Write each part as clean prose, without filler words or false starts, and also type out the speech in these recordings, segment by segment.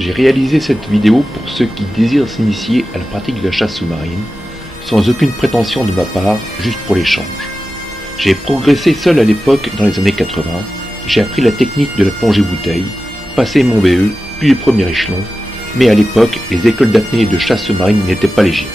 J'ai réalisé cette vidéo pour ceux qui désirent s'initier à la pratique de la chasse sous-marine, sans aucune prétention de ma part, juste pour l'échange. J'ai progressé seul à l'époque dans les années 80, j'ai appris la technique de la plongée bouteille, passé mon BE, puis le premier échelon, mais à l'époque, les écoles d'apnée et de chasse sous-marine n'étaient pas légion.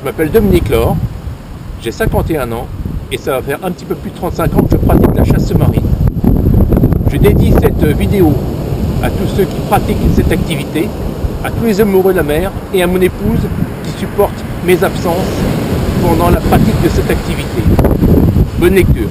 Je m'appelle Dominique Laure, j'ai 51 ans et ça va faire un petit peu plus de 35 ans que je pratique la chasse sous-marine. Je dédie cette vidéo à tous ceux qui pratiquent cette activité, à tous les amoureux de la mer et à mon épouse qui supporte mes absences pendant la pratique de cette activité. Bonne lecture.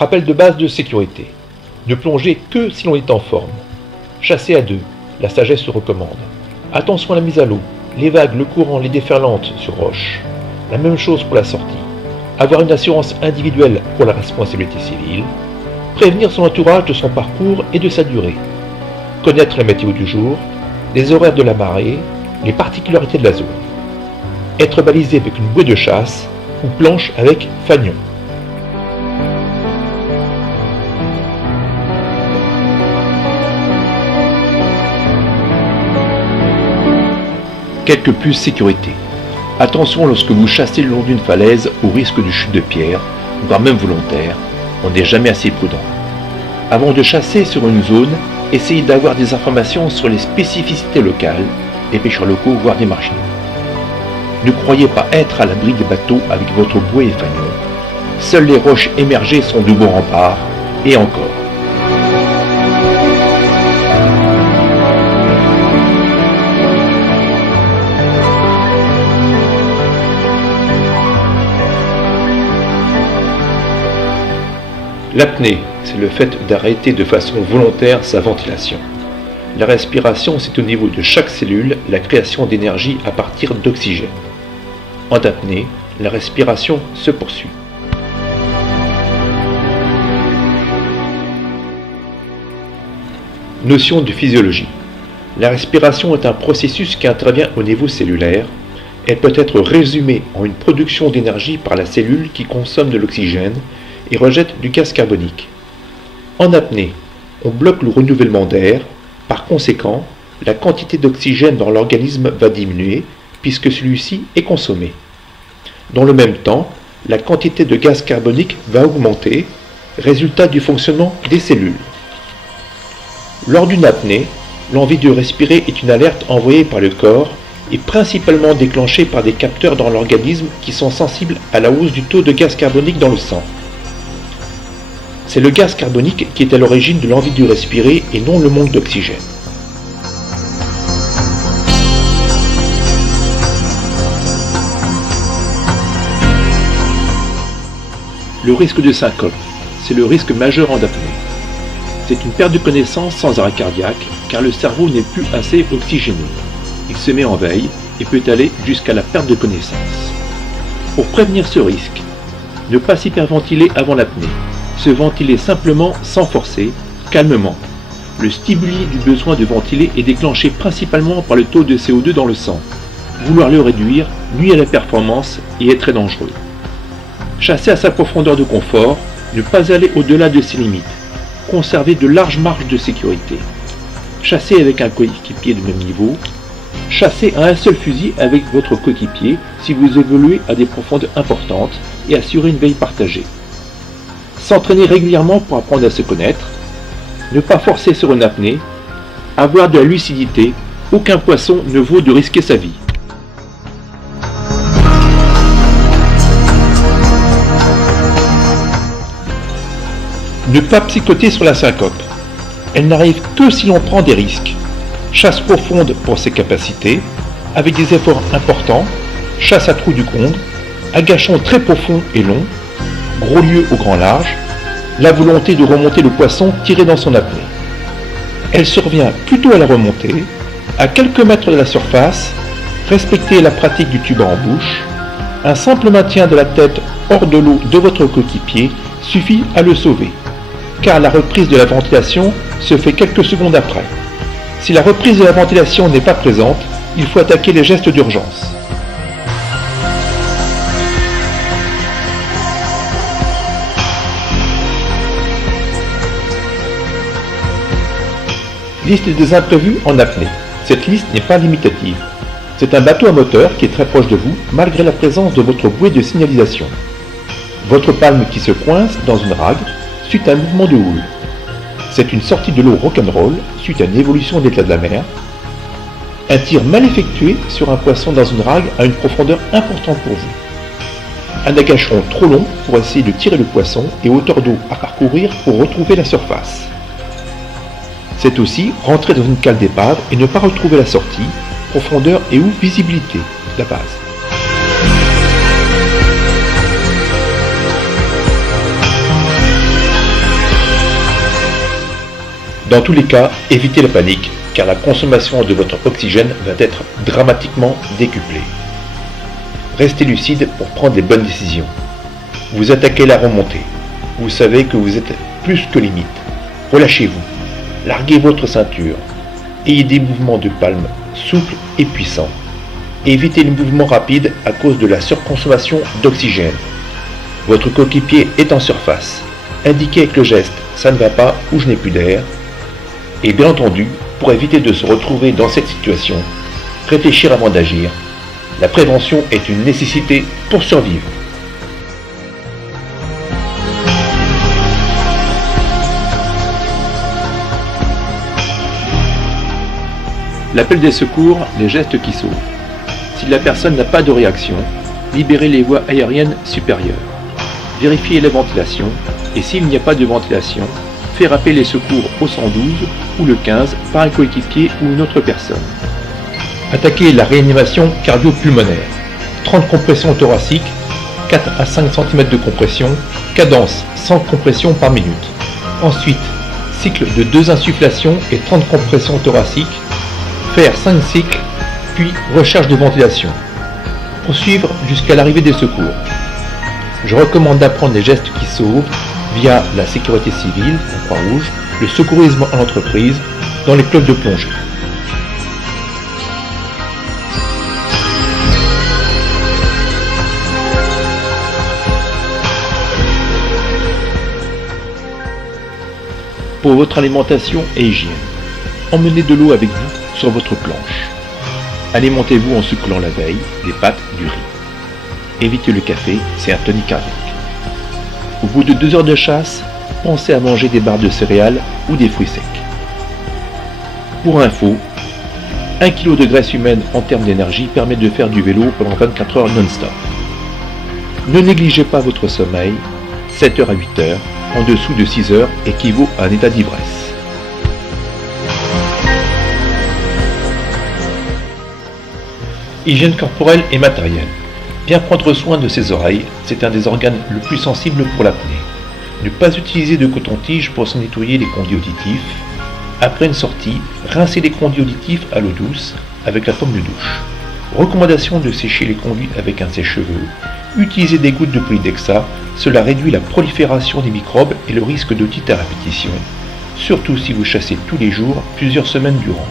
Rappel de base de sécurité. Ne plongez que si l'on est en forme. Chasser à deux. La sagesse se recommande. Attention à la mise à l'eau. Les vagues, le courant, les déferlantes sur roche. La même chose pour la sortie. Avoir une assurance individuelle pour la responsabilité civile. Prévenir son entourage de son parcours et de sa durée. Connaître la météo du jour, les horaires de la marée, les particularités de la zone. Être balisé avec une bouée de chasse ou planche avec fanion. Quelques puces sécurité. Attention lorsque vous chassez le long d'une falaise au risque de chute de pierre, voire même volontaire, on n'est jamais assez prudent. Avant de chasser sur une zone, essayez d'avoir des informations sur les spécificités locales, des pêcheurs locaux, voire des marginaux. Ne croyez pas être à l'abri des bateaux avec votre bouée et fanion. Seules les roches émergées sont de bons remparts, et encore. L'apnée, c'est le fait d'arrêter de façon volontaire sa ventilation. La respiration, c'est au niveau de chaque cellule la création d'énergie à partir d'oxygène. En apnée, la respiration se poursuit. Notion de physiologie. La respiration est un processus qui intervient au niveau cellulaire. Elle peut être résumée en une production d'énergie par la cellule qui consomme de l'oxygène et rejette du gaz carbonique. En apnée, on bloque le renouvellement d'air, par conséquent, la quantité d'oxygène dans l'organisme va diminuer puisque celui-ci est consommé. Dans le même temps, la quantité de gaz carbonique va augmenter, résultat du fonctionnement des cellules. Lors d'une apnée, l'envie de respirer est une alerte envoyée par le corps et principalement déclenchée par des capteurs dans l'organisme qui sont sensibles à la hausse du taux de gaz carbonique dans le sang. C'est le gaz carbonique qui est à l'origine de l'envie de respirer et non le manque d'oxygène. Le risque de syncope, c'est le risque majeur en apnée. C'est une perte de connaissance sans arrêt cardiaque car le cerveau n'est plus assez oxygéné. Il se met en veille et peut aller jusqu'à la perte de connaissance. Pour prévenir ce risque, ne pas s'hyperventiler avant l'apnée. Se ventiler simplement sans forcer, calmement. Le stimuli du besoin de ventiler est déclenché principalement par le taux de CO2 dans le sang. Vouloir le réduire nuit à la performance et est très dangereux. Chasser à sa profondeur de confort, ne pas aller au-delà de ses limites. Conserver de larges marges de sécurité. Chasser avec un coéquipier de même niveau. Chasser à un seul fusil avec votre coéquipier si vous évoluez à des profondeurs importantes et assurer une veille partagée. S'entraîner régulièrement pour apprendre à se connaître, ne pas forcer sur une apnée, avoir de la lucidité, aucun poisson ne vaut de risquer sa vie. Ne pas psychoter sur la syncope. Elle n'arrive que si l'on prend des risques. Chasse profonde pour ses capacités, avec des efforts importants, chasse à trous du conde, agachon très profond et long, gros lieu au grand large, la volonté de remonter le poisson tiré dans son apnée. Elle survient plutôt à la remontée, à quelques mètres de la surface, respecter la pratique du tuba en bouche, un simple maintien de la tête hors de l'eau de votre coéquipier suffit à le sauver, car la reprise de la ventilation se fait quelques secondes après. Si la reprise de la ventilation n'est pas présente, il faut attaquer les gestes d'urgence. Liste des imprévus en apnée. Cette liste n'est pas limitative. C'est un bateau à moteur qui est très proche de vous, malgré la présence de votre bouée de signalisation. Votre palme qui se coince dans une rague, suite à un mouvement de houle. C'est une sortie de l'eau rock'n'roll, suite à une évolution de l'état de la mer. Un tir mal effectué sur un poisson dans une rague à une profondeur importante pour vous. Un agachon trop long pour essayer de tirer le poisson et hauteur d'eau à parcourir pour retrouver la surface. C'est aussi rentrer dans une cale d'épave et ne pas retrouver la sortie, profondeur et ou visibilité, la base. Dans tous les cas, évitez la panique, car la consommation de votre oxygène va être dramatiquement décuplée. Restez lucide pour prendre les bonnes décisions. Vous attaquez la remontée. Vous savez que vous êtes plus que limite. Relâchez-vous. Larguez votre ceinture. Ayez des mouvements de palme souples et puissants. Évitez les mouvements rapides à cause de la surconsommation d'oxygène. Votre coéquipier est en surface. Indiquez avec le geste « ça ne va pas » ou « je n'ai plus d'air ». Et bien entendu, pour éviter de se retrouver dans cette situation, réfléchir avant d'agir. La prévention est une nécessité pour survivre. L'appel des secours, les gestes qui sauvent. Si la personne n'a pas de réaction, libérez les voies aériennes supérieures. Vérifiez la ventilation et s'il n'y a pas de ventilation, faites appeler les secours au 112 ou le 15 par un coéquipier ou une autre personne. Attaquez la réanimation cardio-pulmonaire. 30 compressions thoraciques, 4 à 5 cm de compression, cadence 100 compressions par minute. Ensuite, cycle de 2 insufflations et 30 compressions thoraciques, faire 5 cycles, puis recharge de ventilation. Poursuivre jusqu'à l'arrivée des secours. Je recommande d'apprendre les gestes qui sauvent via la sécurité civile, la Croix-Rouge, le secourisme en entreprise, dans les clubs de plongée. Pour votre alimentation et hygiène, emmenez de l'eau avec vous sur votre planche. Alimentez-vous en suclant la veille des pâtes, du riz. Évitez le café, c'est un tonique cardiaque. Au bout de 2 heures de chasse, pensez à manger des barres de céréales ou des fruits secs. Pour info, 1 kg de graisse humaine en termes d'énergie permet de faire du vélo pendant 24 heures non-stop. Ne négligez pas votre sommeil, 7 heures à 8 heures, en dessous de 6 heures équivaut à un état d'ivresse. Hygiène corporelle et matérielle. Bien prendre soin de ses oreilles, c'est un des organes le plus sensibles pour l'apnée. Ne pas utiliser de coton-tige pour se nettoyer les conduits auditifs. Après une sortie, rincer les conduits auditifs à l'eau douce avec la pomme de douche. Recommandation de sécher les conduits avec un sèche-cheveux. Utilisez des gouttes de Polydexa, cela réduit la prolifération des microbes et le risque d'otite à répétition, surtout si vous chassez tous les jours, plusieurs semaines durant.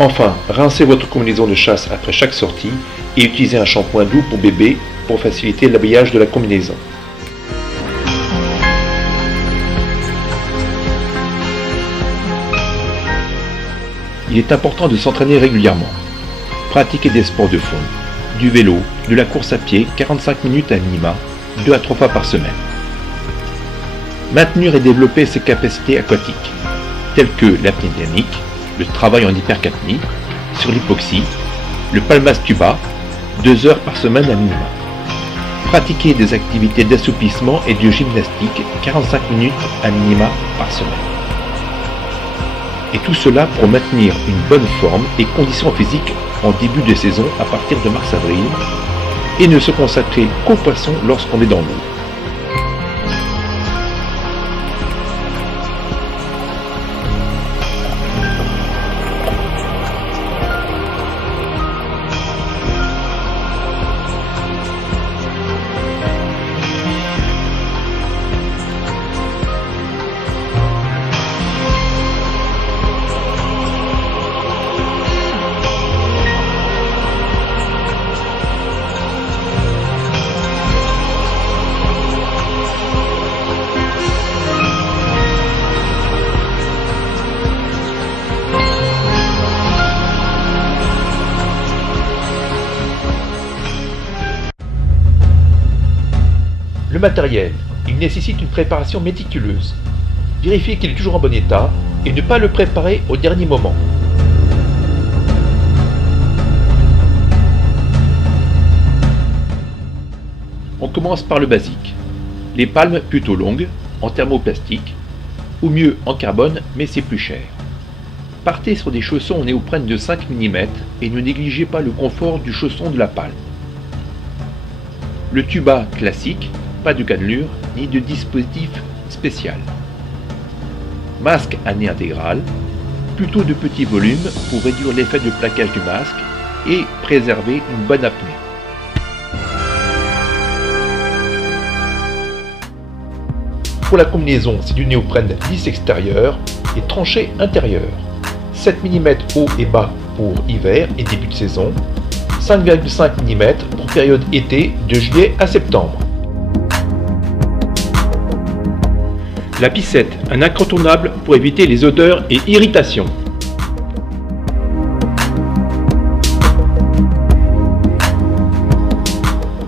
Enfin, rincez votre combinaison de chasse après chaque sortie et utilisez un shampoing doux pour bébé pour faciliter l'habillage de la combinaison. Il est important de s'entraîner régulièrement. Pratiquez des sports de fond, du vélo, de la course à pied, 45 minutes à minima, 2 à 3 fois par semaine. Maintenir et développer ses capacités aquatiques, telles que l'apnée dynamique, le travail en hypercapnie, sur l'hypoxie, le palmas tuba, 2 heures par semaine à minima. Pratiquer des activités d'assouplissement et de gymnastique, 45 minutes à minima par semaine. Et tout cela pour maintenir une bonne forme et conditions physiques en début de saison à partir de mars-avril et ne se consacrer qu'aux poissons lorsqu'on est dans l'eau. Le matériel, il nécessite une préparation méticuleuse. Vérifiez qu'il est toujours en bon état et ne pas le préparer au dernier moment. On commence par le basique. Les palmes plutôt longues, en thermoplastique, ou mieux en carbone, mais c'est plus cher. Partez sur des chaussons en néoprène de 5 mm et ne négligez pas le confort du chausson de la palme. Le tuba classique, pas de cannelure ni de dispositif spécial. masque à nez intégral, plutôt de petits volumes pour réduire l'effet de plaquage du masque et préserver une bonne apnée. Pour la combinaison, c'est du néoprène lisse extérieur et tranché intérieur. 7 mm haut et bas pour hiver et début de saison, 5,5 mm pour période été de juillet à septembre. La pissette, un incontournable pour éviter les odeurs et irritations.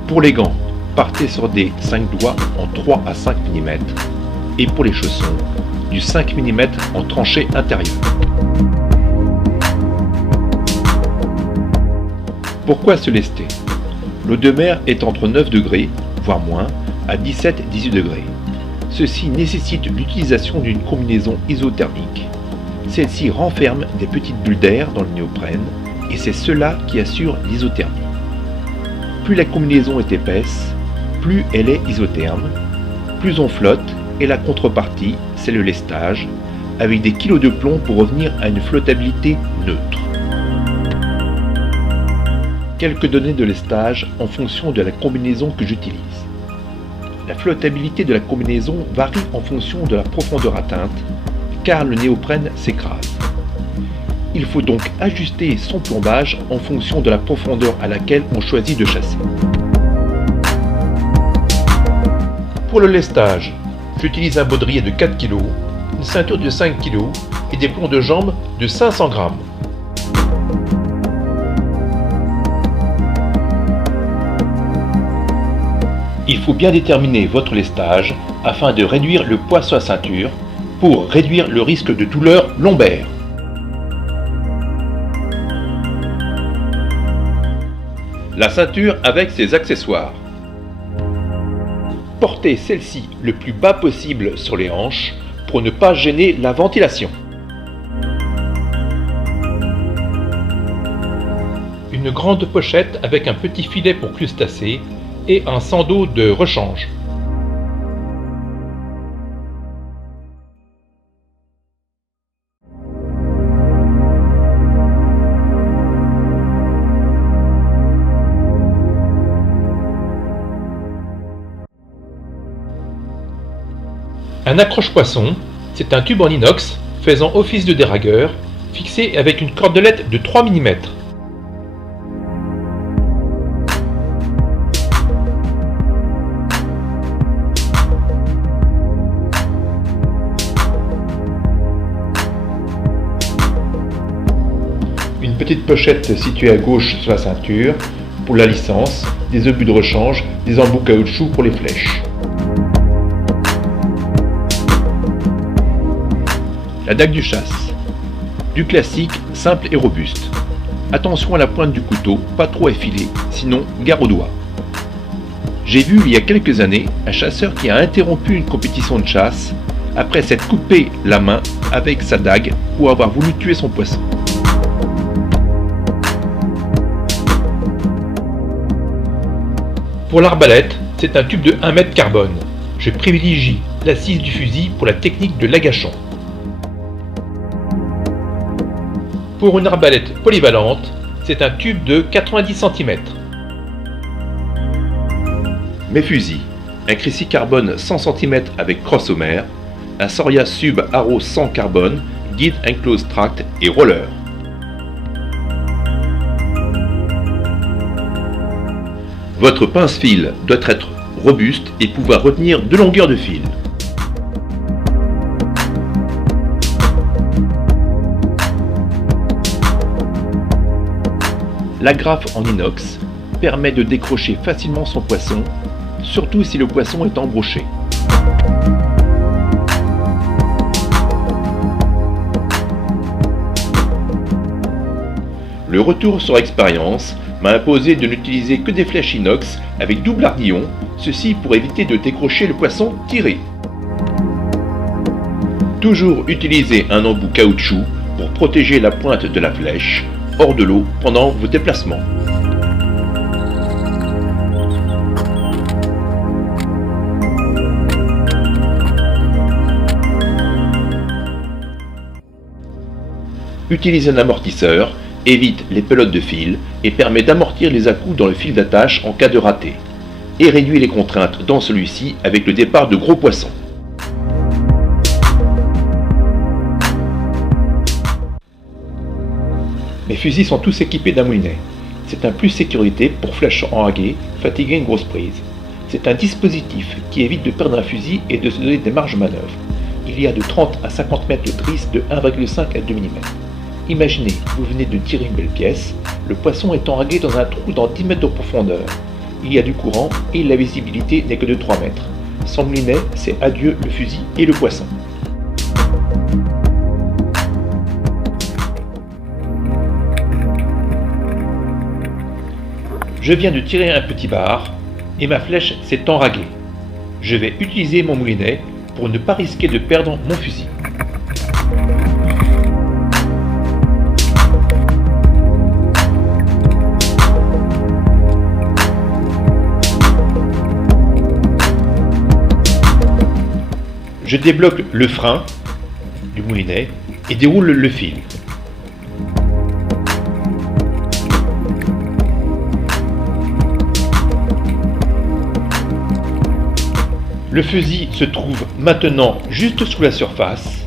Pour les gants, partez sur des 5 doigts en 3 à 5 mm et pour les chaussons, du 5 mm en tranché intérieur. Pourquoi se lester? L'eau de mer est entre 9 degrés, voire moins, à 17-18 degrés. Ceci nécessite l'utilisation d'une combinaison isothermique. Celle-ci renferme des petites bulles d'air dans le néoprène et c'est cela qui assure l'isothermie. Plus la combinaison est épaisse, plus elle est isotherme, plus on flotte et la contrepartie, c'est le lestage, avec des kilos de plomb pour revenir à une flottabilité neutre. Quelques données de lestage en fonction de la combinaison que j'utilise. La flottabilité de la combinaison varie en fonction de la profondeur atteinte, car le néoprène s'écrase. Il faut donc ajuster son plombage en fonction de la profondeur à laquelle on choisit de chasser. Pour le lestage, j'utilise un baudrier de 4 kg, une ceinture de 5 kg et des plombs de jambe de 500 g. Il faut bien déterminer votre lestage afin de réduire le poids sur la ceinture pour réduire le risque de douleur lombaire. La ceinture avec ses accessoires. Portez celle-ci le plus bas possible sur les hanches pour ne pas gêner la ventilation. Une grande pochette avec un petit filet pour crustacés et un sando de rechange. Un accroche-poisson, c'est un tube en inox faisant office de déragueur, fixé avec une cordelette de 3 mm. Une petite pochette située à gauche sur la ceinture pour la licence, des obus de rechange, des embouts caoutchouc pour les flèches. La dague du chasse. Du classique, simple et robuste. Attention à la pointe du couteau, pas trop effilée, sinon gare au doigt. J'ai vu il y a quelques années un chasseur qui a interrompu une compétition de chasse après s'être coupé la main avec sa dague pour avoir voulu tuer son poisson. Pour l'arbalète, c'est un tube de 1 m carbone. Je privilégie l'assise du fusil pour la technique de l'agachon. Pour une arbalète polyvalente, c'est un tube de 90 cm. Mes fusils, un Crissy carbone 100 cm avec crosse au mer, un Soria Sub Arrow 100 carbone, guide enclose tract et roller. Votre pince-fil doit être robuste et pouvoir retenir 2 longueurs de fil. L'agrafe en inox permet de décrocher facilement son poisson, surtout si le poisson est embroché. Le retour sur expérience m'a imposé de n'utiliser que des flèches inox avec double ardillon, ceci pour éviter de décrocher le poisson tiré. Toujours utiliser un embout caoutchouc pour protéger la pointe de la flèche hors de l'eau pendant vos déplacements. utilise un amortisseur, évite les pelotes de fil et permet d'amortir les à-coups dans le fil d'attache en cas de raté, et réduit les contraintes dans celui-ci avec le départ de gros poissons. Mes fusils sont tous équipés d'un moulinet. C'est un plus sécurité pour flèches enragées, fatiguer une grosse prise. C'est un dispositif qui évite de perdre un fusil et de se donner des marges de manœuvre. Il y a de 30 à 50 mètres de drisse de 1,5 à 2 mm. Imaginez, vous venez de tirer une belle pièce, le poisson est enragué dans un trou dans 10 mètres de profondeur. Il y a du courant et la visibilité n'est que de 3 mètres. Sans moulinet, c'est adieu le fusil et le poisson. Je viens de tirer un petit bar et ma flèche s'est enraguée. Je vais utiliser mon moulinet pour ne pas risquer de perdre mon fusil. Je débloque le frein du moulinet et déroule le fil. Le fusil se trouve maintenant juste sous la surface.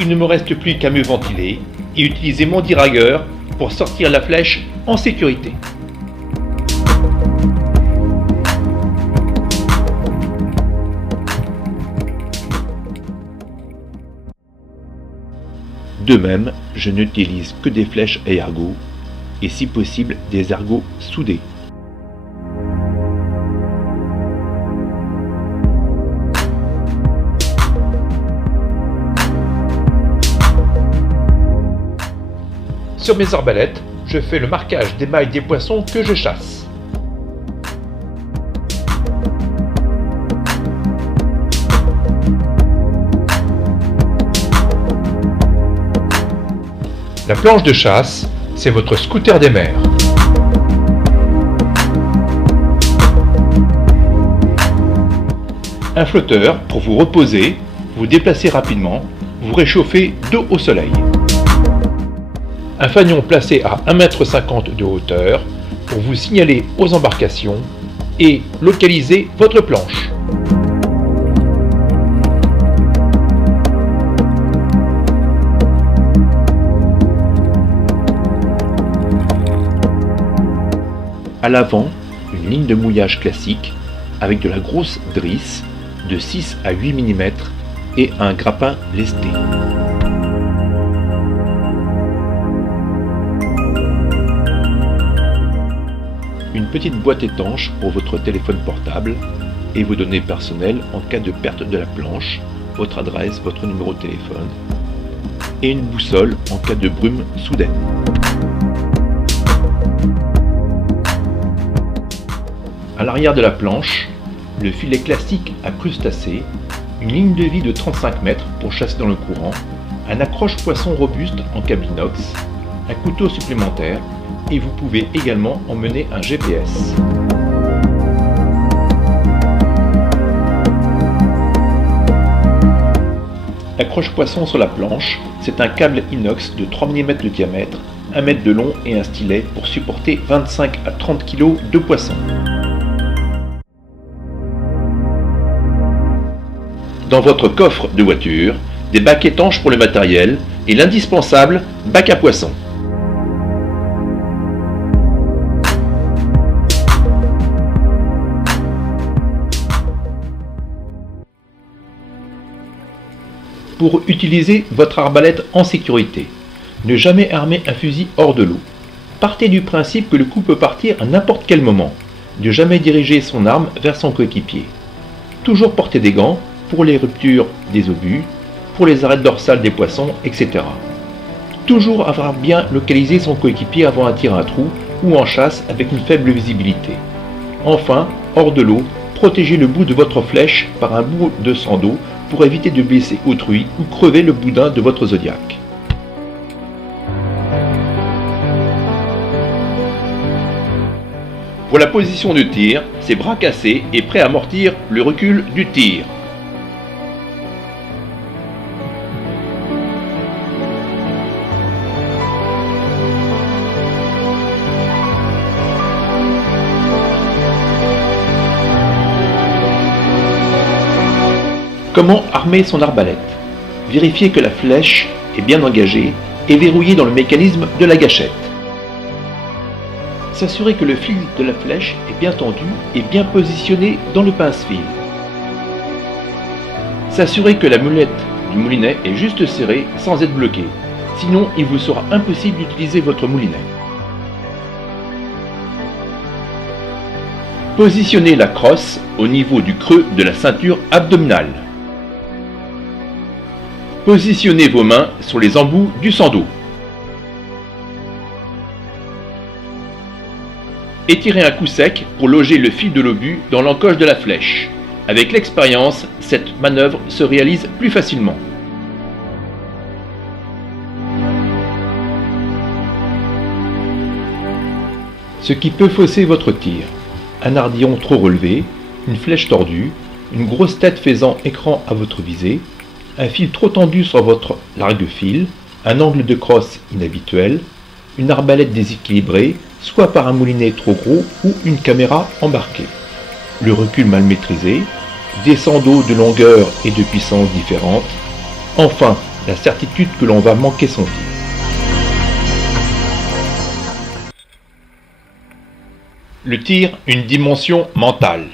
Il ne me reste plus qu'à me ventiler et utiliser mon dérailleur pour sortir la flèche en sécurité. De même, je n'utilise que des flèches à ergots et si possible des ergots soudés. Sur mes arbalètes, je fais le marquage des mailles des poissons que je chasse. La planche de chasse, c'est votre scooter des mers. Un flotteur pour vous reposer, vous déplacer rapidement, vous réchauffer dos au soleil. Un fanion placé à 1,50 m de hauteur pour vous signaler aux embarcations et localiser votre planche. À l'avant, une ligne de mouillage classique avec de la grosse drisse de 6 à 8 mm et un grappin lesté. Une petite boîte étanche pour votre téléphone portable et vos données personnelles en cas de perte de la planche, votre adresse, votre numéro de téléphone, et une boussole en cas de brume soudaine. À l'arrière de la planche, le filet classique à crustacés, une ligne de vie de 35 mètres pour chasser dans le courant, un accroche-poisson robuste en câble inox, un couteau supplémentaire, et vous pouvez également emmener un GPS. L'accroche-poisson sur la planche, c'est un câble inox de 3 mm de diamètre, 1 m de long et un stylet pour supporter 25 à 30 kg de poisson. Dans votre coffre de voiture, des bacs étanches pour le matériel et l'indispensable bac à poissons. Pour utiliser votre arbalète en sécurité, ne jamais armer un fusil hors de l'eau. Partez du principe que le coup peut partir à n'importe quel moment. Ne jamais diriger son arme vers son coéquipier. Toujours porter des gants pour les ruptures des obus, pour les arêtes dorsales des poissons, etc. Toujours avoir bien localisé son coéquipier avant un tir à un trou ou en chasse avec une faible visibilité. Enfin, hors de l'eau, protégez le bout de votre flèche par un bout de sang d'eau pour éviter de blesser autrui ou crever le boudin de votre zodiaque. Pour la position de tir, c'est bras cassés et prêt à amortir le recul du tir. Comment armer son arbalète? Vérifiez que la flèche est bien engagée et verrouillée dans le mécanisme de la gâchette. S'assurer que le fil de la flèche est bien tendu et bien positionné dans le pince-fil. S'assurer que la molette du moulinet est juste serrée sans être bloquée, sinon il vous sera impossible d'utiliser votre moulinet. Positionnez la crosse au niveau du creux de la ceinture abdominale. Positionnez vos mains sur les embouts du sando. Étirez un coup sec pour loger le fil de l'obus dans l'encoche de la flèche. Avec l'expérience, cette manœuvre se réalise plus facilement. Ce qui peut fausser votre tir: un ardillon trop relevé, une flèche tordue, une grosse tête faisant écran à votre visée, un fil trop tendu sur votre largue-fil, un angle de crosse inhabituel, une arbalète déséquilibrée, soit par un moulinet trop gros ou une caméra embarquée, le recul mal maîtrisé, des sandos de longueur et de puissance différentes, enfin la certitude que l'on va manquer son tir. Le tir, une dimension mentale.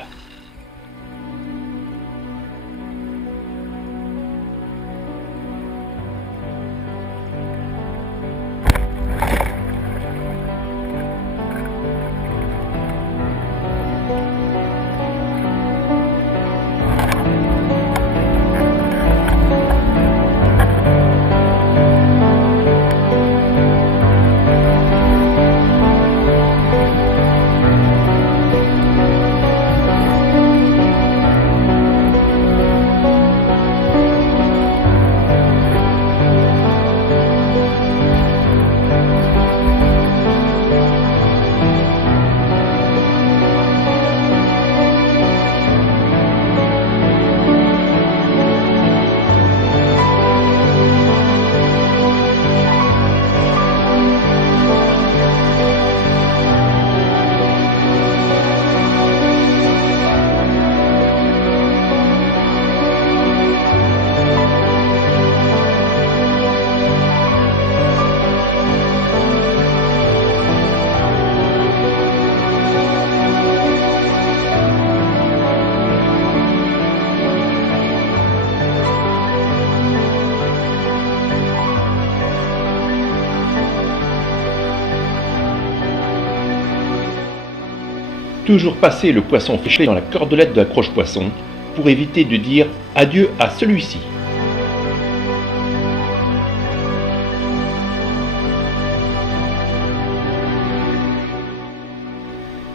Toujours passer le poisson fléché dans la cordelette de l'accroche-poisson pour éviter de dire adieu à celui-ci.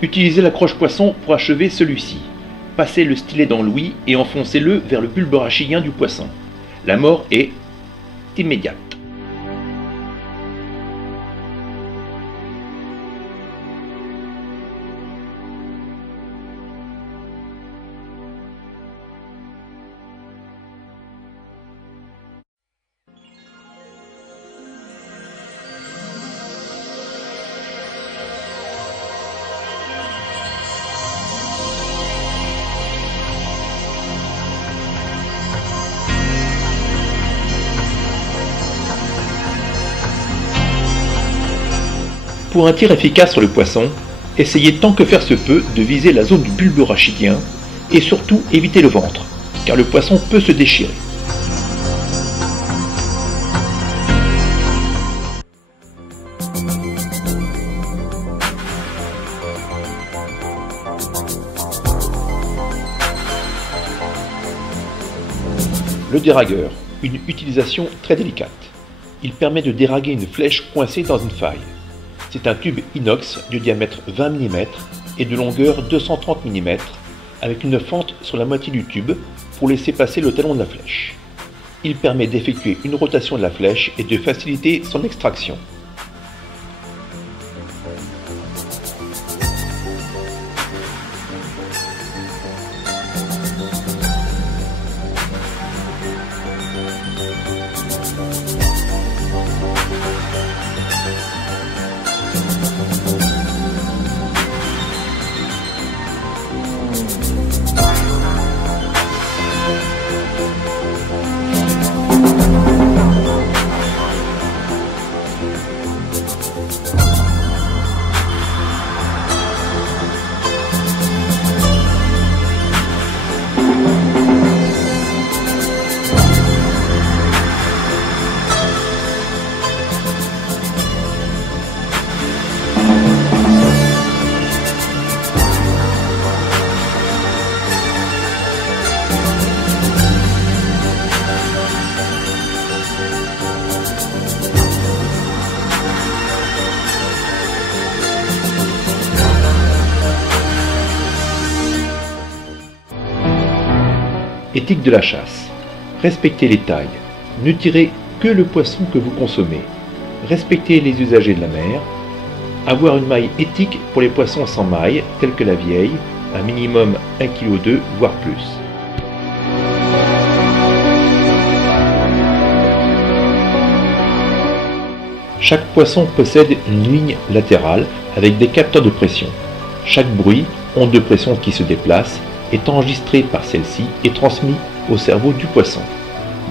Utilisez l'accroche-poisson pour achever celui-ci. Passez le stylet dans l'ouïe et enfoncez-le vers le bulbe rachidien du poisson. La mort est immédiate. Pour un tir efficace sur le poisson, essayez tant que faire se peut de viser la zone du bulbe rachidien et surtout évitez le ventre, car le poisson peut se déchirer. Le déragueur, une utilisation très délicate. Il permet de déraguer une flèche coincée dans une faille. C'est un tube inox de diamètre 20 mm et de longueur 230 mm avec une fente sur la moitié du tube pour laisser passer le talon de la flèche. Il permet d'effectuer une rotation de la flèche et de faciliter son extraction. Éthique de la chasse. Respectez les tailles. Ne tirez que le poisson que vous consommez. Respectez les usagers de la mer. Avoir une maille éthique pour les poissons sans maille, tels que la vieille, un minimum 1,2 kg, voire plus. Chaque poisson possède une ligne latérale avec des capteurs de pression. Chaque bruit, onde de pression qui se déplace, est enregistré par celle-ci et transmis au cerveau du poisson.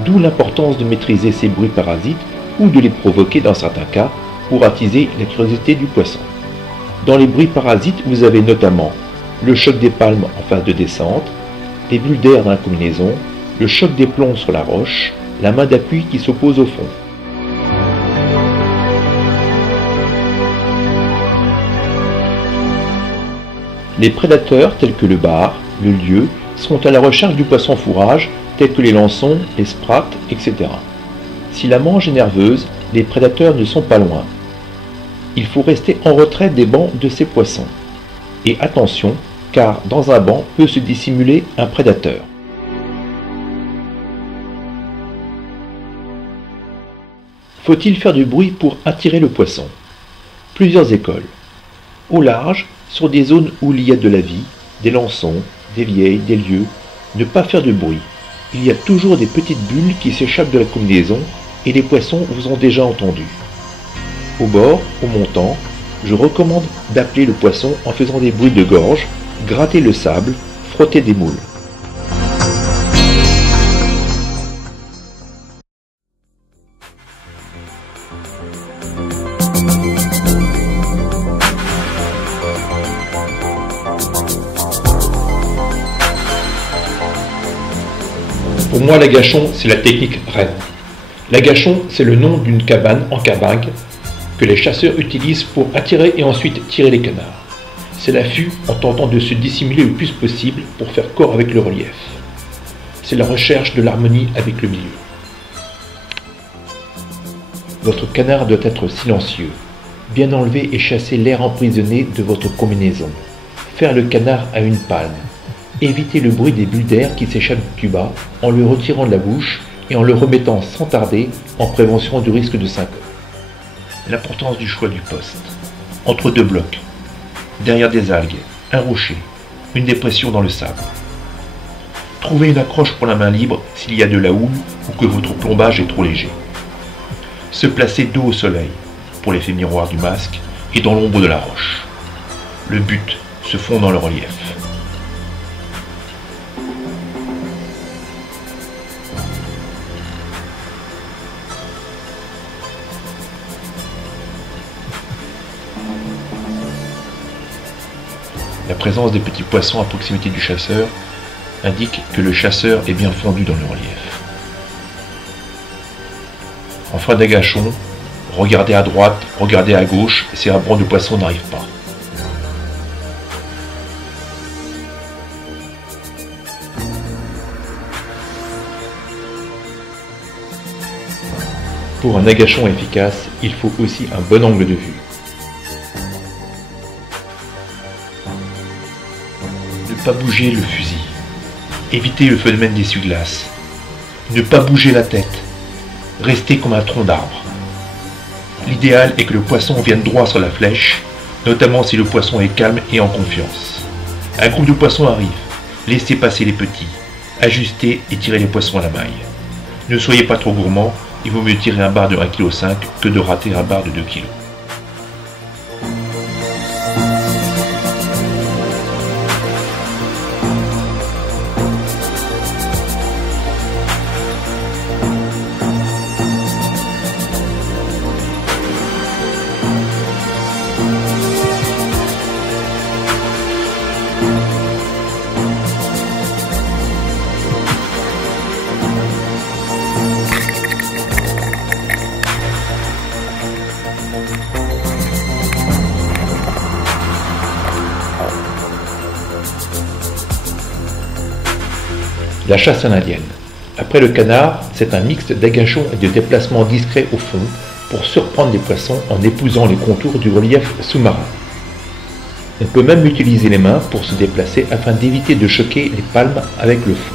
D'où l'importance de maîtriser ces bruits parasites ou de les provoquer dans certains cas pour attiser la curiosité du poisson. Dans les bruits parasites, vous avez notamment le choc des palmes en phase de descente, les bulles d'air dans la combinaison, le choc des plombs sur la roche, la main d'appui qui s'oppose au fond. Les prédateurs tels que le bar, le lieu, sont à la recherche du poisson fourrage tels que les lançons, les sprates, etc. Si la mange est nerveuse, les prédateurs ne sont pas loin. Il faut rester en retrait des bancs de ces poissons. Et attention, car dans un banc peut se dissimuler un prédateur. Faut-il faire du bruit pour attirer le poisson? Plusieurs écoles. Au large, sur des zones où il y a de la vie, des lançons, des vieilles, des lieux, ne pas faire de bruit. Il y a toujours des petites bulles qui s'échappent de la combinaison et les poissons vous ont déjà entendu. Au bord, au montant, je recommande d'appeler le poisson en faisant des bruits de gorge, gratter le sable, frotter des moules. Pour moi, l'agachon, c'est la technique reine. L'agachon, c'est le nom d'une cabane en cabague que les chasseurs utilisent pour attirer et ensuite tirer les canards. C'est l'affût en tentant de se dissimuler le plus possible pour faire corps avec le relief. C'est la recherche de l'harmonie avec le milieu. Votre canard doit être silencieux. Bien enlever et chasser l'air emprisonné de votre combinaison. Faire le canard à une palme. Évitez le bruit des bulles d'air qui s'échappent du tuba en le retirant de la bouche et en le remettant sans tarder en prévention du risque de syncope. L'importance du choix du poste. Entre deux blocs, derrière des algues, un rocher, une dépression dans le sable. Trouvez une accroche pour la main libre s'il y a de la houle ou que votre plombage est trop léger. Se placer dos au soleil pour l'effet miroir du masque et dans l'ombre de la roche. Le but se fond dans le relief. La présence des petits poissons à proximité du chasseur indique que le chasseur est bien fondu dans le relief. En fin d'agachon, regardez à droite, regardez à gauche si un banc de poisson n'arrive pas. Pour un agachon efficace, il faut aussi un bon angle de vue. Ne pas bouger le fusil. Évitez le phénomène d'essuie-glace. Ne pas bouger la tête. Restez comme un tronc d'arbre. L'idéal est que le poisson vienne droit sur la flèche, notamment si le poisson est calme et en confiance. Un groupe de poissons arrive. Laissez passer les petits. Ajustez et tirez les poissons à la maille. Ne soyez pas trop gourmand, il vaut mieux tirer un bar de 1,5 kg que de rater un bar de 2 kg. La chasse à l'indienne. Après le canard, c'est un mixte d'agachons et de déplacements discrets au fond pour surprendre les poissons en épousant les contours du relief sous-marin. On peut même utiliser les mains pour se déplacer afin d'éviter de choquer les palmes avec le fond.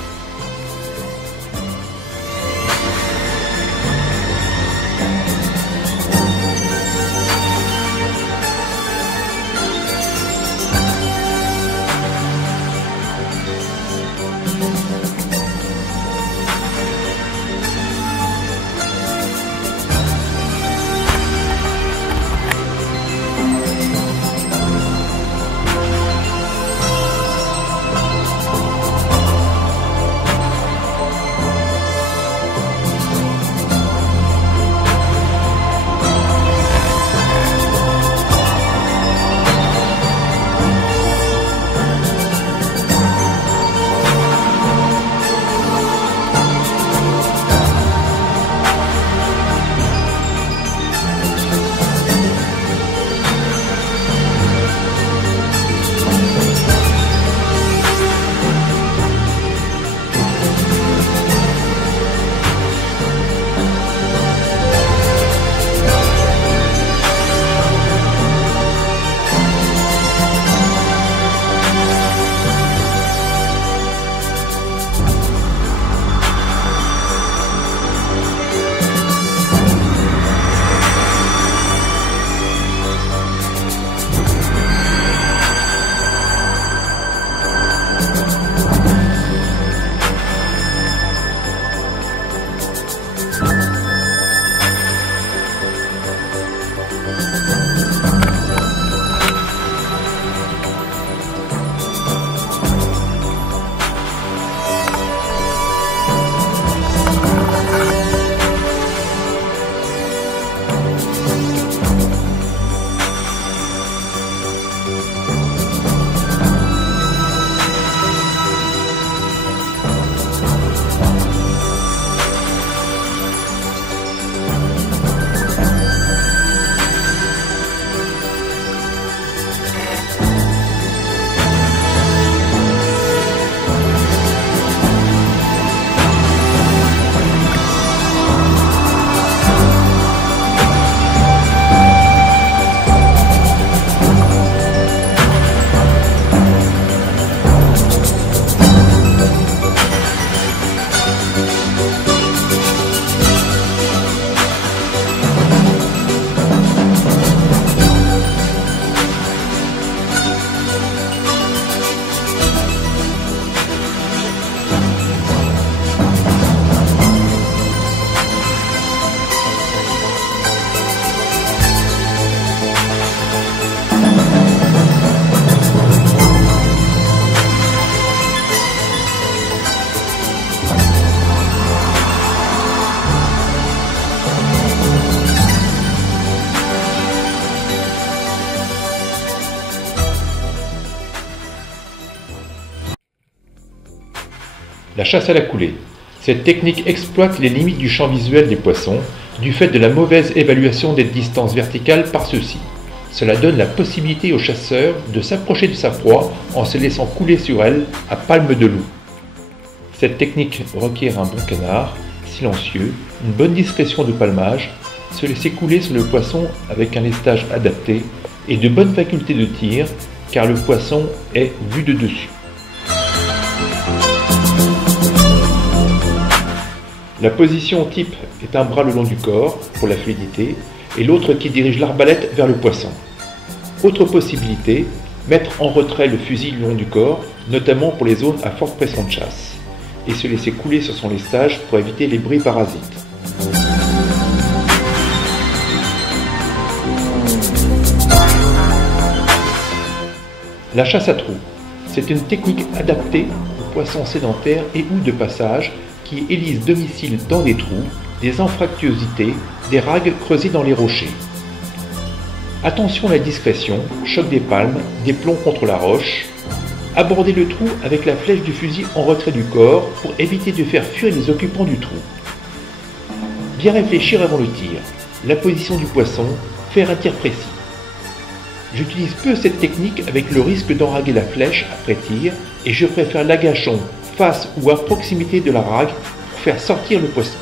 La chasse à la coulée. Cette technique exploite les limites du champ visuel des poissons du fait de la mauvaise évaluation des distances verticales par ceux-ci. Cela donne la possibilité au chasseur de s'approcher de sa proie en se laissant couler sur elle à palme de loup. Cette technique requiert un bon canard, silencieux, une bonne discrétion de palmage, se laisser couler sur le poisson avec un lestage adapté et de bonnes facultés de tir car le poisson est vu de dessus. La position type est un bras le long du corps pour la fluidité et l'autre qui dirige l'arbalète vers le poisson. Autre possibilité, mettre en retrait le fusil le long du corps, notamment pour les zones à forte pression de chasse, et se laisser couler sur son lestage pour éviter les bris parasites. La chasse à trous, c'est une technique adaptée aux poissons sédentaires et ou de passage qui élisent domicile dans des trous, des anfractuosités, des ragues creusées dans les rochers. Attention à la discrétion, choc des palmes, des plombs contre la roche. Abordez le trou avec la flèche du fusil en retrait du corps pour éviter de faire fuir les occupants du trou. Bien réfléchir avant le tir, la position du poisson, faire un tir précis. J'utilise peu cette technique avec le risque d'enraguer la flèche après tir et je préfère l'agachon face ou à proximité de la rague pour faire sortir le poisson.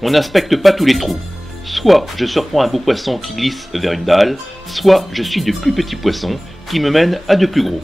On n'inspecte pas tous les trous. Soit je surprends un beau poisson qui glisse vers une dalle, soit je suis de plus petits poissons qui me mènent à de plus gros.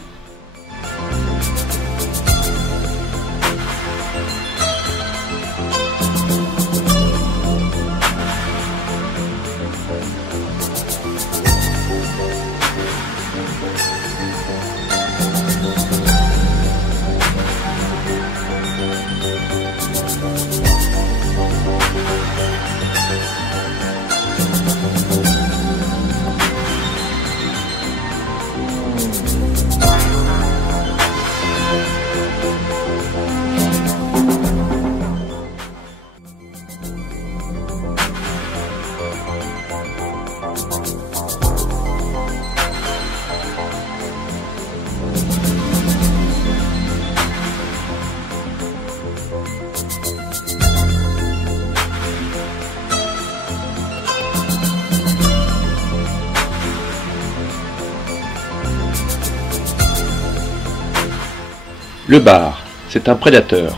Le bar, c'est un prédateur.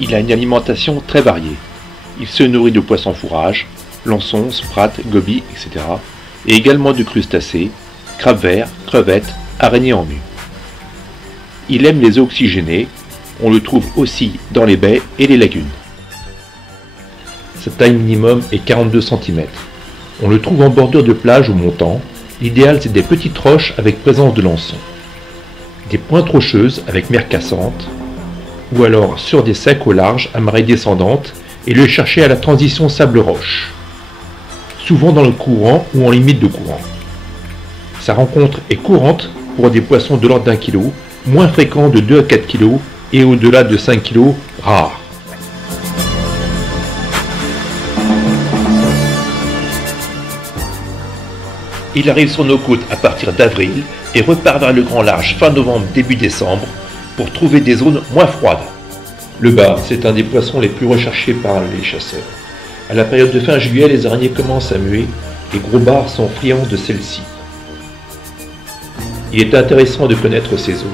Il a une alimentation très variée. Il se nourrit de poissons fourrage, lançons, sprates, gobies, etc. et également de crustacés, crabes verts, crevettes, araignées en mue. Il aime les eaux oxygénées. On le trouve aussi dans les baies et les lagunes. Sa taille minimum est 42 cm. On le trouve en bordure de plage ou montant. L'idéal, c'est des petites roches avec présence de lançons. Des pointes rocheuses avec mer cassante, ou alors sur des secs au large à marée descendante et le chercher à la transition sable-roche, souvent dans le courant ou en limite de courant. Sa rencontre est courante pour des poissons de l'ordre d'1 kg, moins fréquent de 2 à 4 kg et au-delà de 5 kg, rare. Il arrive sur nos côtes à partir d'avril et repart vers le grand large fin novembre, début décembre pour trouver des zones moins froides. Le bar, c'est un des poissons les plus recherchés par les chasseurs. À la période de fin juillet, les araignées commencent à muer. Les gros bars sont friands de celles-ci. Il est intéressant de connaître ces zones.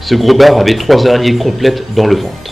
Ce gros bar avait 3 araignées complètes dans le ventre.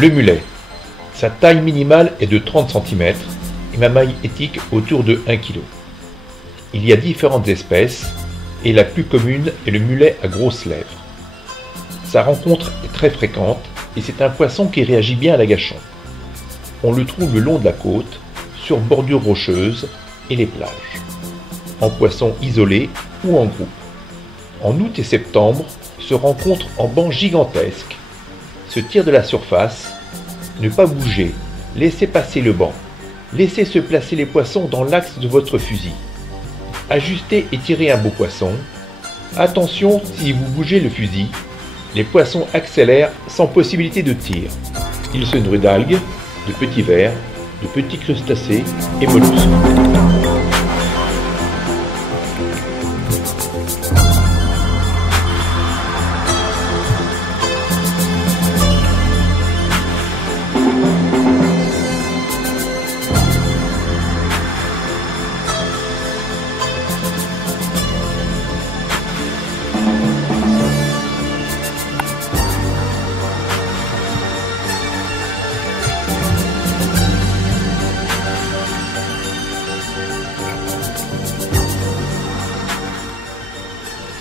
Le mulet. Sa taille minimale est de 30 cm et ma maille éthique autour de 1 kg. Il y a différentes espèces et la plus commune est le mulet à grosses lèvres. Sa rencontre est très fréquente et c'est un poisson qui réagit bien à l'agachon. On le trouve le long de la côte, sur bordures rocheuses et les plages, en poisson isolé ou en groupe. En août et septembre, se rencontrent en bancs gigantesques, se tirent de la surface, ne pas bouger, laissez passer le banc, laissez se placer les poissons dans l'axe de votre fusil. Ajustez et tirez un beau poisson. Attention, si vous bougez le fusil, les poissons accélèrent sans possibilité de tir. Ils se nourrissent d'algues, de petits vers, de petits crustacés et mollusques.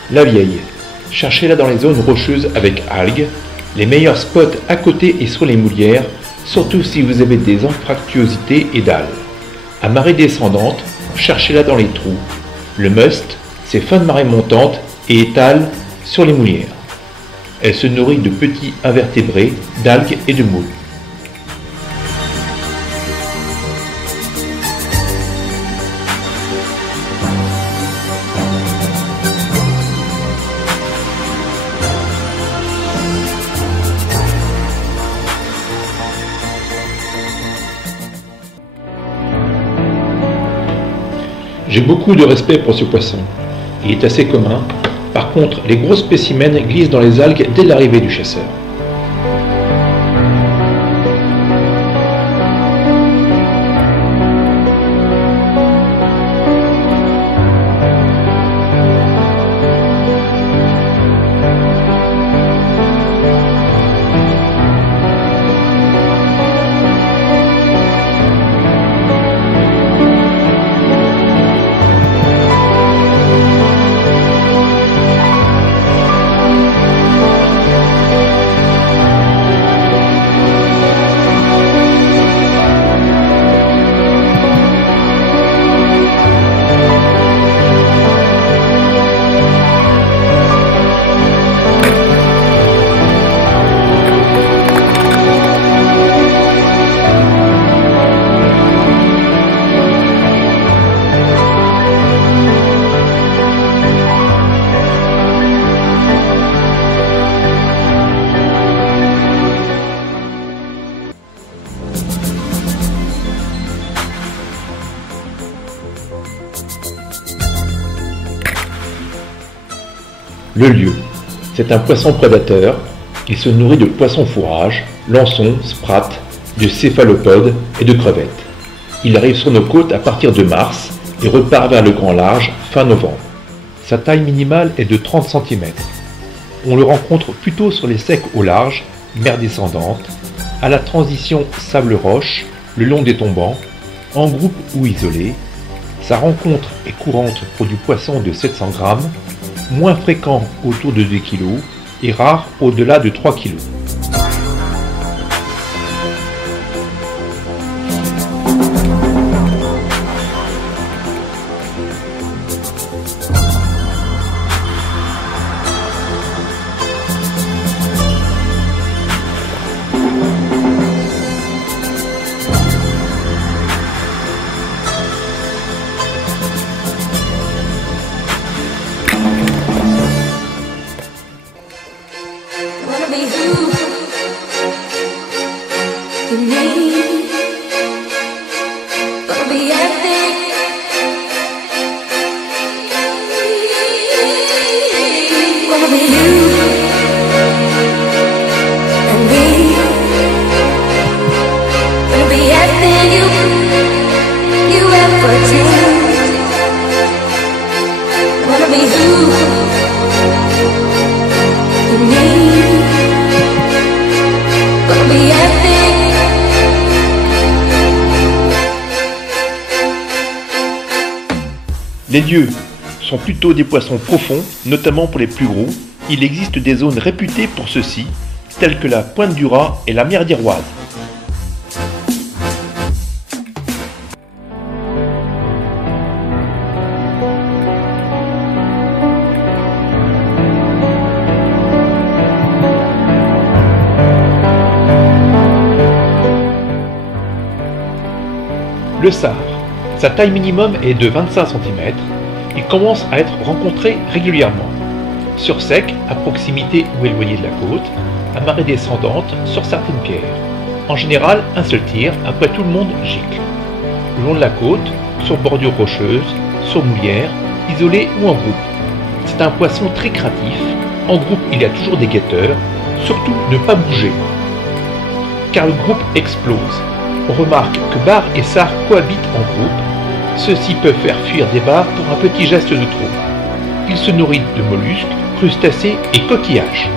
La vieille. Cherchez-la dans les zones rocheuses avec algues, les meilleurs spots à côté et sur les moulières, surtout si vous avez des anfractuosités et dalles. À marée descendante, cherchez-la dans les trous. Le must, c'est fin de marée montante et étale sur les moulières. Elle se nourrit de petits invertébrés, d'algues et de moules. J'ai beaucoup de respect pour ce poisson. Il est assez commun. Par contre, les gros spécimens glissent dans les algues dès l'arrivée du chasseur. Le lieu. C'est un poisson prédateur. Il se nourrit de poissons fourrages, lançons, sprates, de céphalopodes et de crevettes. Il arrive sur nos côtes à partir de mars et repart vers le grand large fin novembre. Sa taille minimale est de 30 cm. On le rencontre plutôt sur les secs au large, mer descendante, à la transition sable-roche, le long des tombants, en groupe ou isolé. Sa rencontre est courante pour du poisson de 700 grammes, moins fréquent autour de 2 kg et rare au-delà de 3 kg. Les lieux sont plutôt des poissons profonds, notamment pour les plus gros. Il existe des zones réputées pour ceux-ci, telles que la Pointe du Raz et la mer d'Iroise. Le sard. Sa taille minimum est de 25 cm. Il commence à être rencontré régulièrement. Sur sec, à proximité ou éloigné de la côte, à marée descendante, sur certaines pierres. En général, un seul tir, après tout le monde gicle. Le long de la côte, sur bordures rocheuses, sur moulières, isolé ou en groupe. C'est un poisson très craintif. En groupe, il y a toujours des guetteurs. Surtout, ne pas bouger, car le groupe explose. On remarque que bar et sard cohabitent en groupe. Ceux-ci peuvent faire fuir des bars pour un petit geste de trop. Il se nourrit de mollusques, crustacés et coquillages.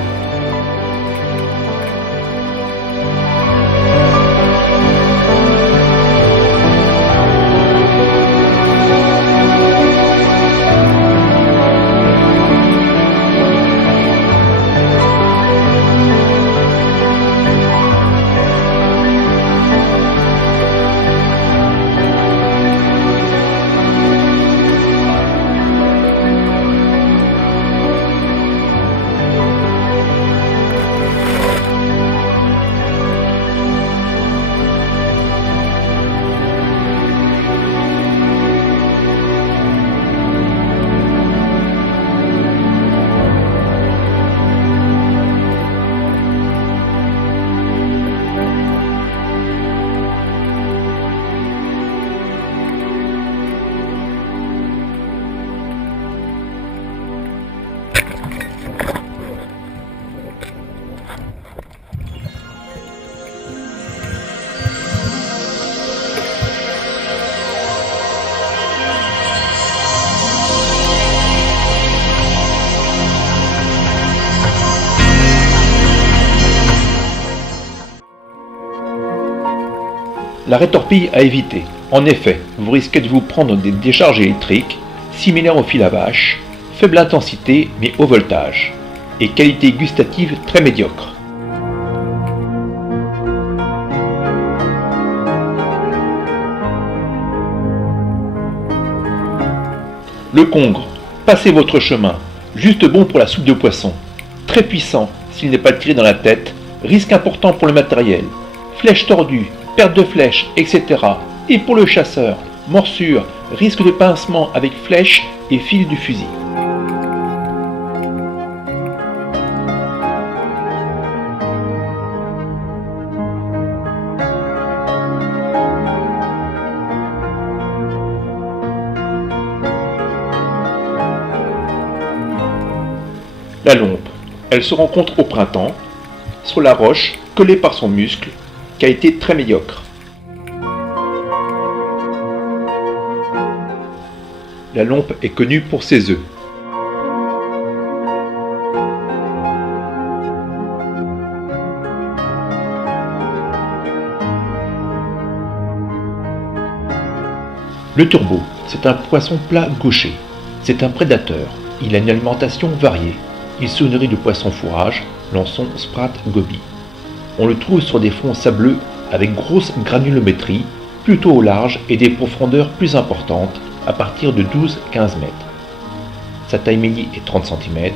La rétorpille à éviter. En effet, vous risquez de vous prendre des décharges électriques, similaires au fil à vache, faible intensité mais haut voltage, et qualité gustative très médiocre. Le congre, passez votre chemin, juste bon pour la soupe de poisson, très puissant s'il n'est pas tiré dans la tête, risque important pour le matériel, flèche tordue, perte de flèche, etc. Et pour le chasseur, morsure, risque de pincement avec flèche et fil du fusil. La lompe, elle se rencontre au printemps, sur la roche, collée par son muscle, qui a été très médiocre. La lompe est connue pour ses œufs. Le turbo, c'est un poisson plat gaucher. C'est un prédateur. Il a une alimentation variée. Il se nourrit de poissons fourrage, lançons, sprat, gobies. On le trouve sur des fonds sableux avec grosse granulométrie, plutôt au large et des profondeurs plus importantes, à partir de 12-15 mètres. Sa taille médiane est 30 cm,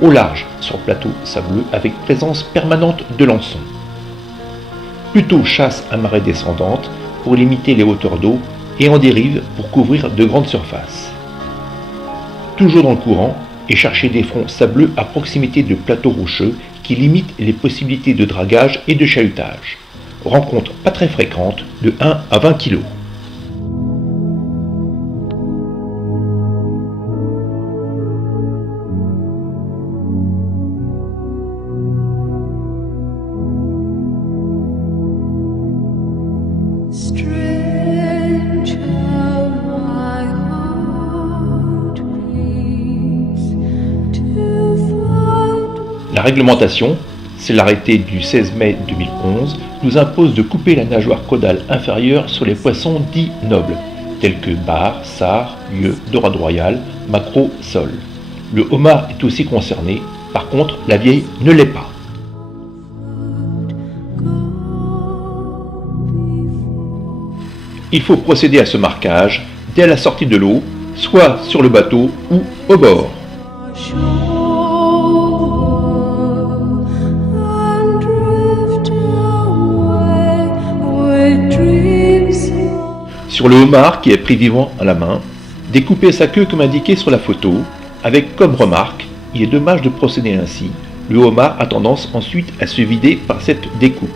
au large sur plateau sableux avec présence permanente de lançons. Plutôt chasse à marée descendante pour limiter les hauteurs d'eau et en dérive pour couvrir de grandes surfaces. Toujours dans le courant et chercher des fonds sableux à proximité de plateaux rocheux qui limitent les possibilités de dragage et de chahutage. Rencontre pas très fréquente de 1 à 20 kg. La réglementation, c'est l'arrêté du 16 mai 2011, nous impose de couper la nageoire caudale inférieure sur les poissons dits nobles, tels que bar, sard, lieu, dorade royale, maquereau, sole. Le homard est aussi concerné, par contre la vieille ne l'est pas. Il faut procéder à ce marquage dès la sortie de l'eau, soit sur le bateau ou au bord. Sur le homard qui est pris vivant à la main, découpez sa queue comme indiqué sur la photo, avec comme remarque, il est dommage de procéder ainsi. Le homard a tendance ensuite à se vider par cette découpe.